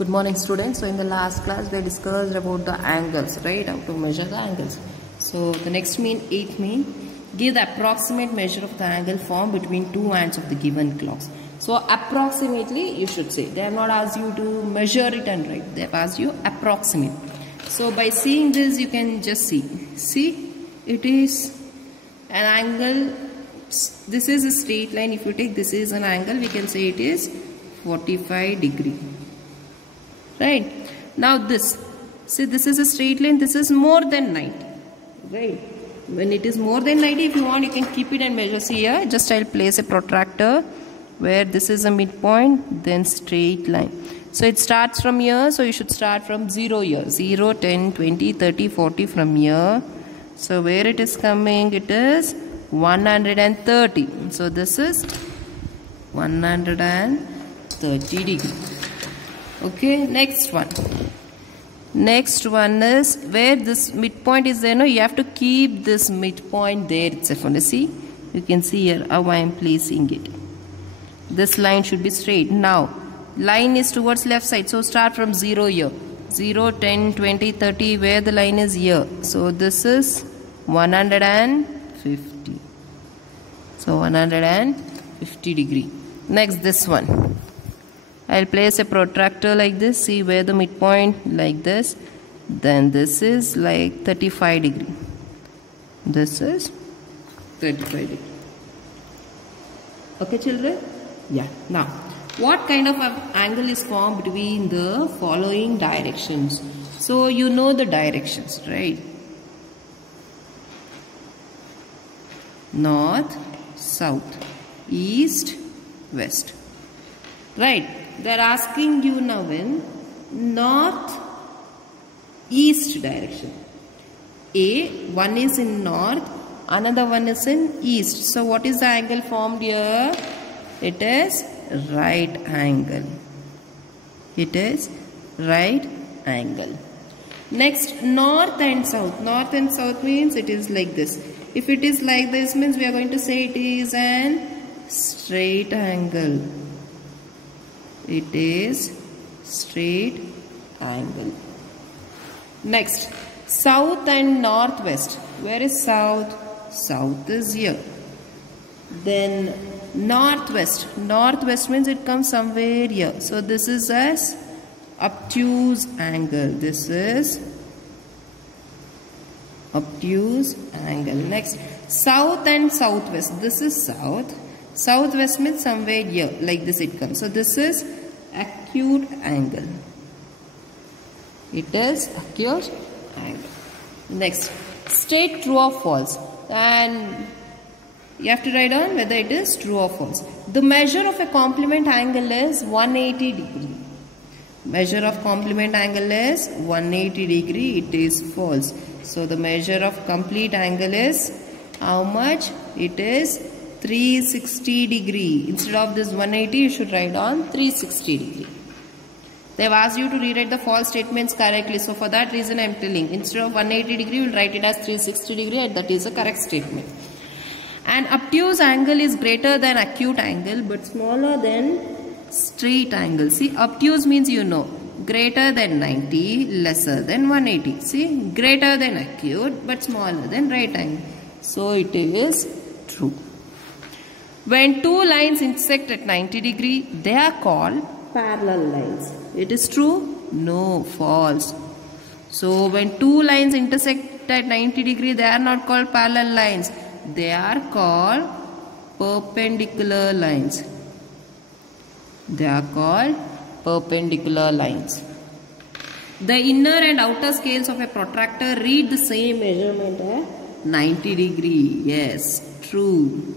Good morning, students. So in the last class we discussed about the angles, right? How to measure the angles. So the next mean, eighth mean, give the approximate measure of the angle formed between two ends of the given clocks. So approximately you should say. They have not asked you to measure it and write. They have asked you approximate. So by seeing this you can just see. See, it is an angle. This is a straight line. If you take this is an angle, we can say it is 45 degree. Right. Now this, see, this is a straight line, this is more than 90. Right. When it is more than 90, if you want, you can keep it and measure. See here, just I'll place a protractor where this is a midpoint, then straight line. So it starts from here, so you should start from 0 here. 0, 10, 20, 30, 40 from here. So where it is coming, it is 130. So this is 130 degree. Okay, next one. Next one is where this midpoint is there. No, you have to keep this midpoint there itself. See, you can see here how I am placing it. This line should be straight. Now, line is towards left side. So start from 0 here. 0, 10, 20, 30. Where the line is here. So this is 150. So 150 degree. Next, this one. I'll place a protractor like this. See where the midpoint like this. Then this is like 35 degree. This is 35 degree. Okay, children? Yeah. Now, what kind of angle is formed between the following directions? So you know the directions, right? North, south, east, west. Right. They are asking you now in north east direction. One is in north, another one is in east. So what is the angle formed here? It is right angle. It is right angle. Next, north and south. North and south means it is like this. If it is like this means we are going to say it is an straight angle. It is straight angle. Next, south and northwest. Where is south? South is here. Then northwest. Northwest means it comes somewhere here. So this is as obtuse angle. This is obtuse angle. Next, south and southwest. This is south. Southwest means somewhere here. Like this it comes. So this is acute angle. It is acute angle. Next, state true or false. And you have to write down whether it is true or false. The measure of a complement angle is 180 degree. Measure of complement angle is 180 degree. It is false. So the measure of complete angle is how much? It is 360 degree. Instead of this 180, you should write on 360 degree. They have asked you to rewrite the false statements correctly. So for that reason I am telling. Instead of 180 degree, you will write it as 360 degree, and that is a correct statement. An obtuse angle is greater than acute angle but smaller than straight angle. See, obtuse means you know. Greater than 90, lesser than 180. See, greater than acute but smaller than right angle. So it is true. When two lines intersect at 90 degree, they are called parallel lines. It is true? No, false. So when two lines intersect at 90 degree, they are not called parallel lines. They are called perpendicular lines. They are called perpendicular lines. The inner and outer scales of a protractor read the same measurement at 90 degree. Yes, true.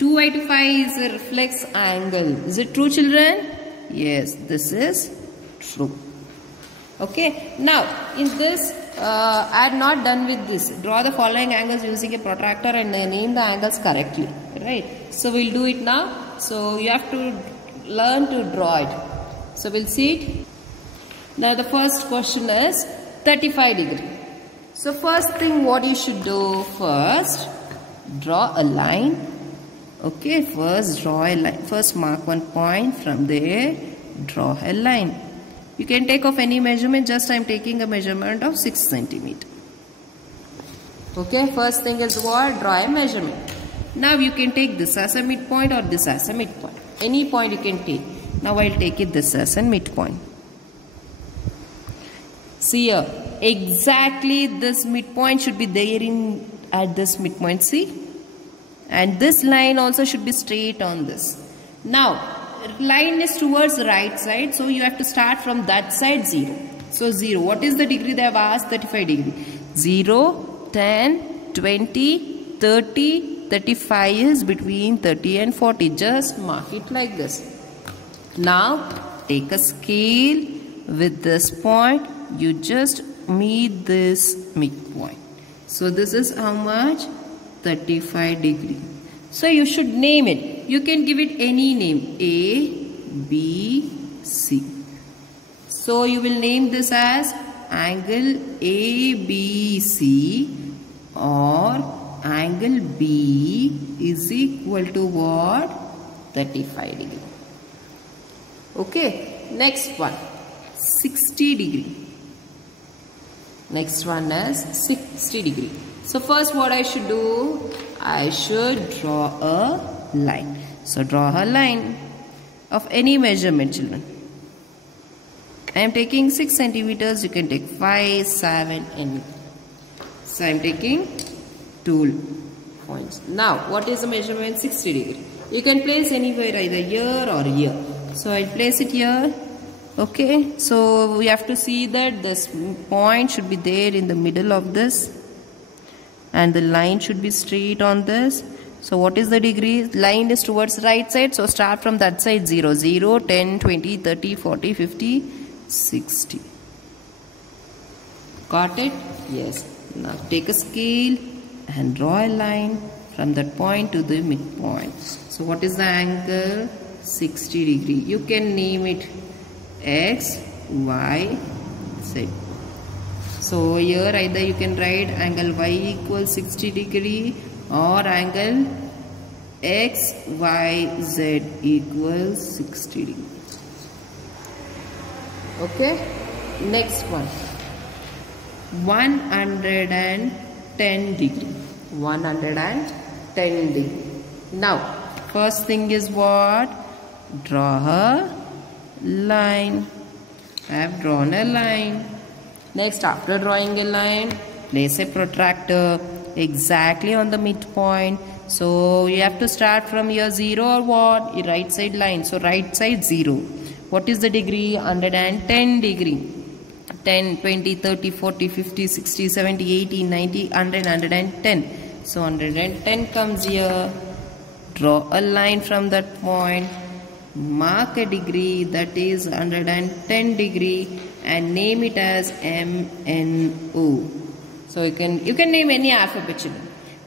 285 is a reflex angle. Is it true, children? Yes, this is true. Okay. Now, in this, I am not done with this. Draw the following angles using a protractor and name the angles correctly. Right. So, we will do it now. So, you have to learn to draw it. So, we will see it. Now, the first question is 35 degree. So, first thing what you should do first, draw a line. Okay, first draw a line. First mark one point, from there draw a line. You can take of any measurement, just I am taking a measurement of 6 centimeter. Okay, first thing is what? Draw a measurement. Now you can take this as a midpoint or this as a midpoint. Any point you can take. Now I will take it this as a midpoint. See here, exactly this midpoint should be there at this midpoint, see? And this line also should be straight on this. Now, line is towards the right side, so you have to start from that side 0. So 0, what is the degree they have asked? 35 degree. 0, 10, 20, 30, 35 is between 30 and 40. Just mark it like this. Now, take a scale with this point. You just meet this midpoint. So this is how much? 35 degree. So you should name it. You can give it any name. A, B, C. So you will name this as angle ABC, or angle B is equal to what? 35 degree. Okay. Next one. 60 degree. Next one is 60 degree. So first what I should do? I should draw a line. So draw a line of any measurement, children. I am taking 6 centimeters. You can take 5, 7, any. So I am taking 2 points. Now what is the measurement? 60 degree. You can place anywhere, either here or here. So I will place it here. Okay, so we have to see that this point should be there in the middle of this, and the line should be straight on this. So what is the degree? Line is towards right side, so start from that side 0, 0, 10, 20, 30, 40, 50, 60. Got it? Yes. Now take a scale and draw a line from that point to the midpoint. So what is the angle? 60 degree. You can name it X, Y, Z. So here either you can write angle Y equals 60 degree or angle X, Y, Z equals 60 degree. Okay. Next one. 110 degree. 110 degree. Now, first thing is what? Draw a line. I have drawn a line. Next, after drawing a line, place a protractor exactly on the midpoint. So you have to start from your 0 or what? Your right side line. So right side 0. What is the degree? 110 degree. 10, 20, 30, 40, 50, 60, 70, 80, 90, 100, 110. So 110 comes here. Draw a line from that point. Mark a degree, that is 110 degree, and name it as MNO. So you can name any alphabet.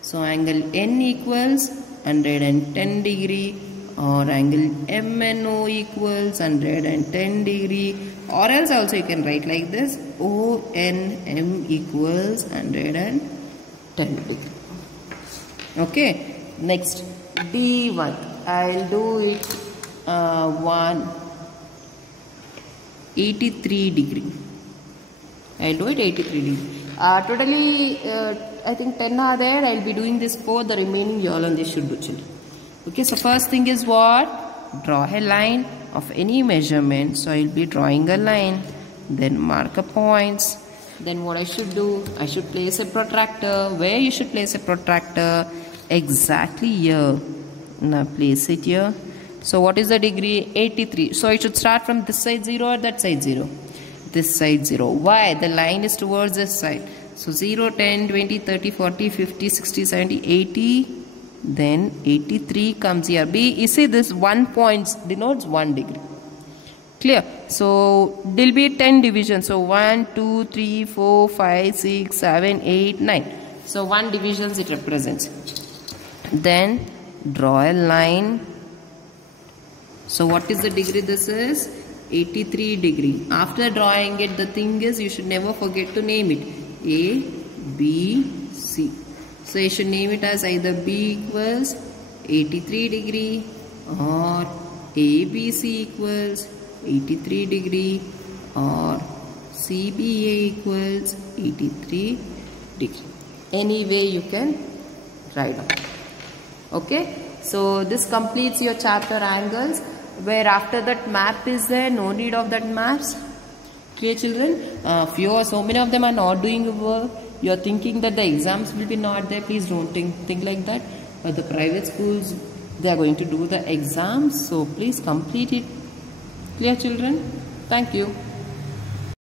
So angle N equals 110 degree, or angle MNO equals 110 degree, or else also you can write like this: ONM equals 110 degree. Okay. Next, D1. I'll do it 83 degree. I'll do it 83 degree. Totally, I think 10 are there. I'll be doing this 4. The remaining you all on this should do, children. Okay, so first thing is what? Draw a line of any measurement. So I'll be drawing a line. Then mark a points. Then what I should do? I should place a protractor. Where you should place a protractor? Exactly here. Now place it here. So what is the degree? 83. So I should start from this side 0 or that side 0? This side 0. Why? The line is towards this side. So 0, 10, 20, 30, 40, 50, 60, 70, 80. Then 83 comes here. B, you see this 1 point denotes 1 degree. Clear? So there will be 10 divisions. So 1, 2, 3, 4, 5, 6, 7, 8, 9. So 1 divisions it represents. Then draw a line. So what is the degree this is? 83 degree. After drawing it, the thing is you should never forget to name it. A, B, C. So you should name it as either B equals 83 degree or ABC equals 83 degree or CBA equals 83 degree. Any way you can write down. Okay, so this completes your chapter angles, where after that map is there, no need of that maps. Clear, children? Few or so many of them are not doing the work. You are thinking that the exams will be not there. Please don't think like that. But the private schools, they are going to do the exams, so please complete it. Clear, children? Thank you.